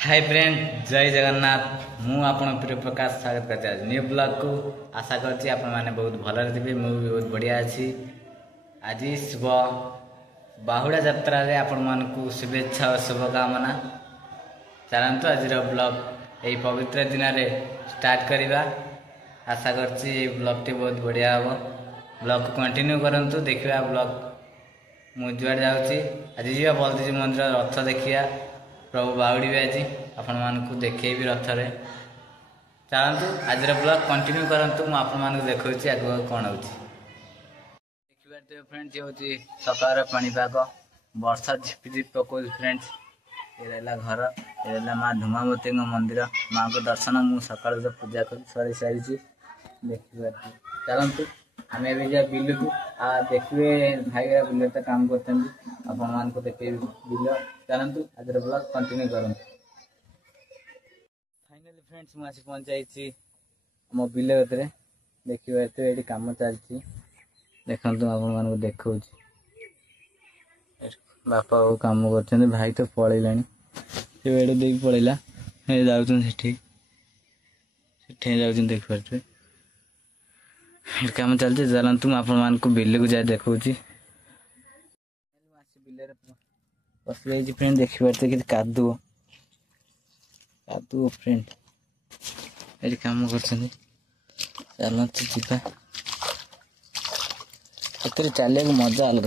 Hi friend, जय जगन्नाथ। मु आपण प्रिय प्रकाश स्वागत करते न्यू ब्लॉग को। आशा करती आपण मैंने बहुत भलरे थे। मु भी बहुत बढ़िया अच्छी। आज शुभ बाहुड़ा यात्रा रे आपण मानकु शुभेच्छा और शुभकामना। चलतु आज ब्लॉग यही पवित्र दिन रे स्टार्ट करवा। आशा करती ब्लॉग टी बहुत बढ़िया हम। ब्लॉग को कंटिन्यू करंतु देखिया ब्लॉग मुझे जाऊँगी। आज जी बलदेव मंदिर रथ देखिया। प्रभु बाहुड़ी आज आपण मानकु देखे भी रथ रे। चलतु आज ब्लॉग कंटिन्यू करंतु मु आपण मानकु देखौछि आगो कोन होछि। देखिबाते फ्रेंड्स ये होछि सकार पानीपाग। वर्षा झिपिझिप पकोछि फ्रेंड्स। ये रहला घर, ये रहला मां धुमावती मंदिर। मां को दर्शन मु सकाळ पूजा कर सरी सारिछि। देखिबाते चलंतु हमें भी जा बिल को देखिए भाई बिल काम करते आपण मान को देखे बिल। चलतु आज ब्लॉग कंटिन्यू करूँ। फाइनली फ्रेंड्स मुझे पहुंचाई मो बिल भर। देखिए ये कम चलती देखु आपण मान देखा बापा वो कम कर। भाई तो पलैला से दे पलैला जाऊँ जाऊँ देखिए काम चलती। चलतु आपण मान बिल को जाए देखा बिल बस फ्रेंड। देखिए कि कादुओ कादुओ फ्रेंड ये कम कर। चलतु जीवा चलिया मजा अलग।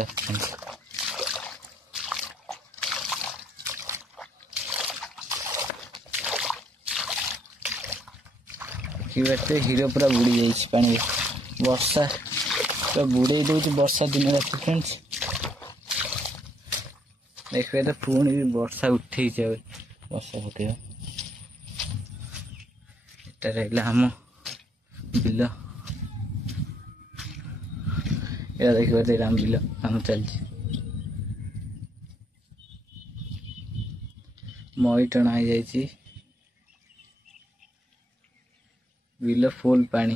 देखिए हीरो पूरा बुड़ी जाइए पानी। वर्षा पूरा बुड़े दे वर्षा दिन रात फ्रेंड्स। देखिए तो पुणी भी वर्षा उठे वर्षा उठे। आम बिल ये देखिए आम बिल काम चलती। मई टणा हो जाए बिल फुल पानी।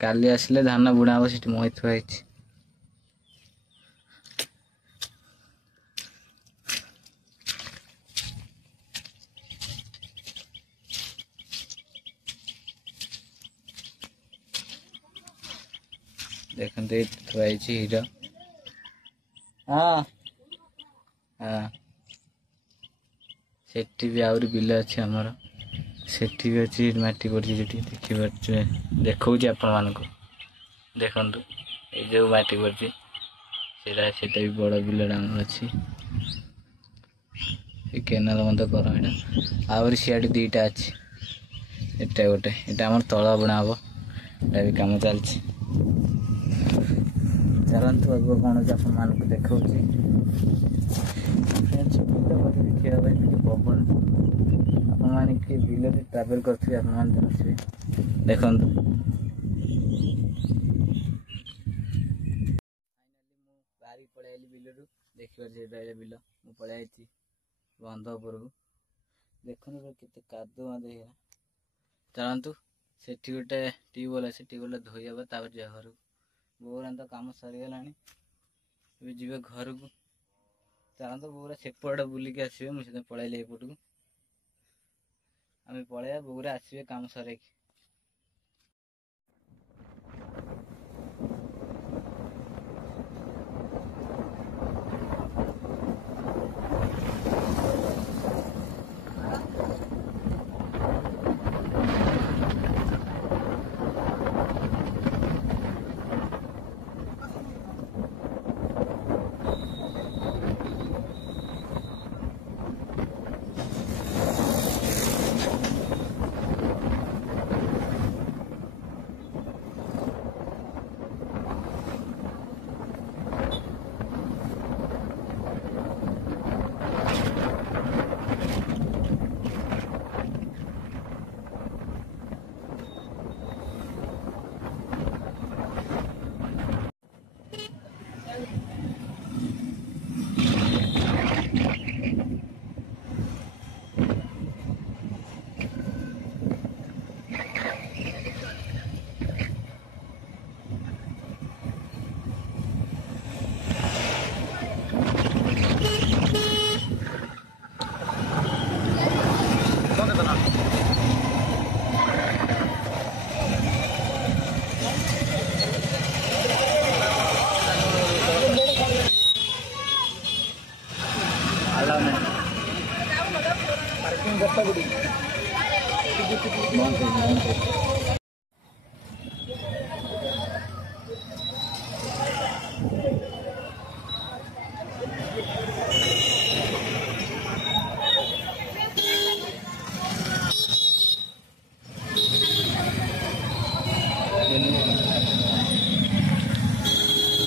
काली आसिले धान बुणा हम से मई थुआई। देखते थुआई हीरो। हाँ हाँ सेठी भी आउरी बिल अच्छे आमर। सेठी भी अच्छी माटी पड़ी देखिए देखा आपण मान देखु ये जो माटी पड़ी से भी बड़ बिल अच्छी। केनाल मत कर आउरी सियाड़ी दीटा अच्छी। एटा गोटे एटा आम तला बुणा हम ये भी कम चलती। चलतु आगे कौन हो मान को देखा फ्रेंड्स। देखा पवन आप बिल ट्रावेल करते देखु। बाहरी पलि बिल देखिए बिल मु पलि बंध उपर को देखु के कादु मत। चलतु से गोटे ट्यूबवेल से ट्यूबवेल धोईब घर बोरा तो कम सरीगला जी घर को। चलते बोरा सेपट बुलिक आसवे मुझे पलैली एपट को। आम पलैया बोरा आसवे कम सर।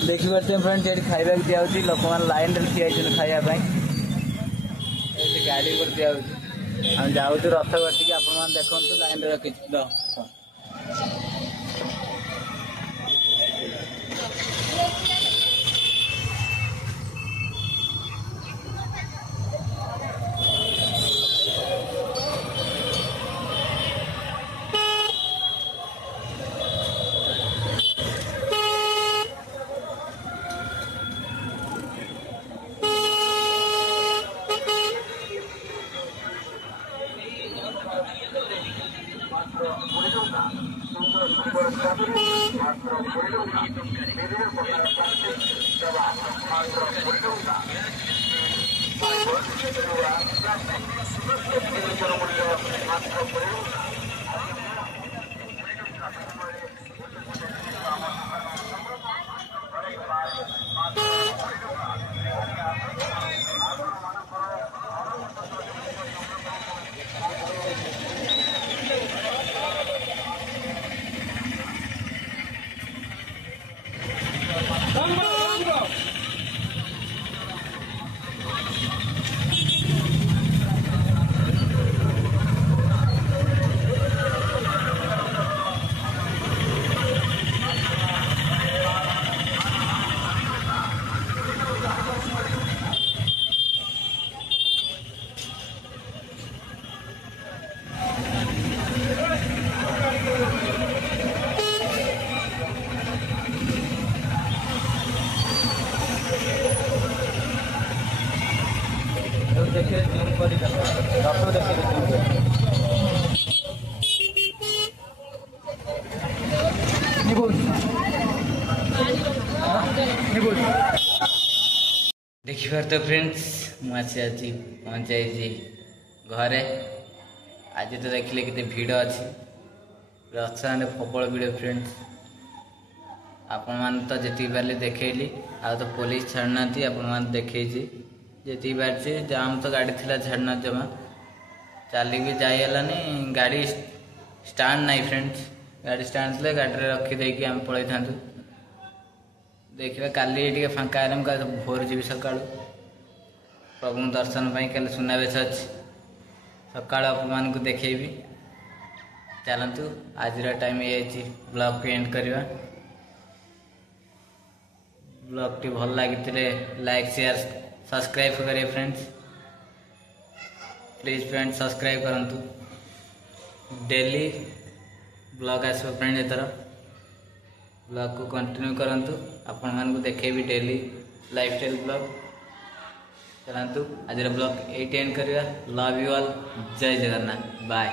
देखिए फ्रेंड्स ये खाइबा दिया लोक मैंने लाइन रे ठिया खाइबा गाड़ी पर दिया हम जाऊँ रथ कटिक आप देखो लाइन रे रखी देखिए देखिए तो फ्रेंड्स मुझे आज पहुँच जाइए घरे आज तो देखिले केते भीड़ अच्छी रथ प्रबल भीड़ फ्रेंड्स आपण मान तो जी पारे देखली आ तो पुलिस छाड़ना आपण मान देखे जी बारे जाम तो गाड़ी थी छाड़ना जमा चली भी जाइलानी गाड़ी स्टांड नहीं फ्रेंड्स गाड़ी स्टांड थे गाड़ी रखीदे आम पलि था देखिए काली टे फाँका भोर जी सका प्रभु दर्शन कल सुनावेश अच्छी सका आप देखेबी चलतु आज टाइम ये ब्लॉग को एंड करवा ब्लॉग टी भल लगी लाइक शेयर सब्सक्राइब करें फ्रेंड्स प्लीज फ्रेंड्स सब्सक्राइब करंतु डेली ब्लॉग आसो फ्रेंड एथर ब्लॉग को कंटिन्यू करंतु आपण मान को देखेबी डेली लाइफस्टाइल ब्लॉग चलतु आज ब्लॉग ये एंड करवा लव यू ऑल जय जगन्नाथ बाय।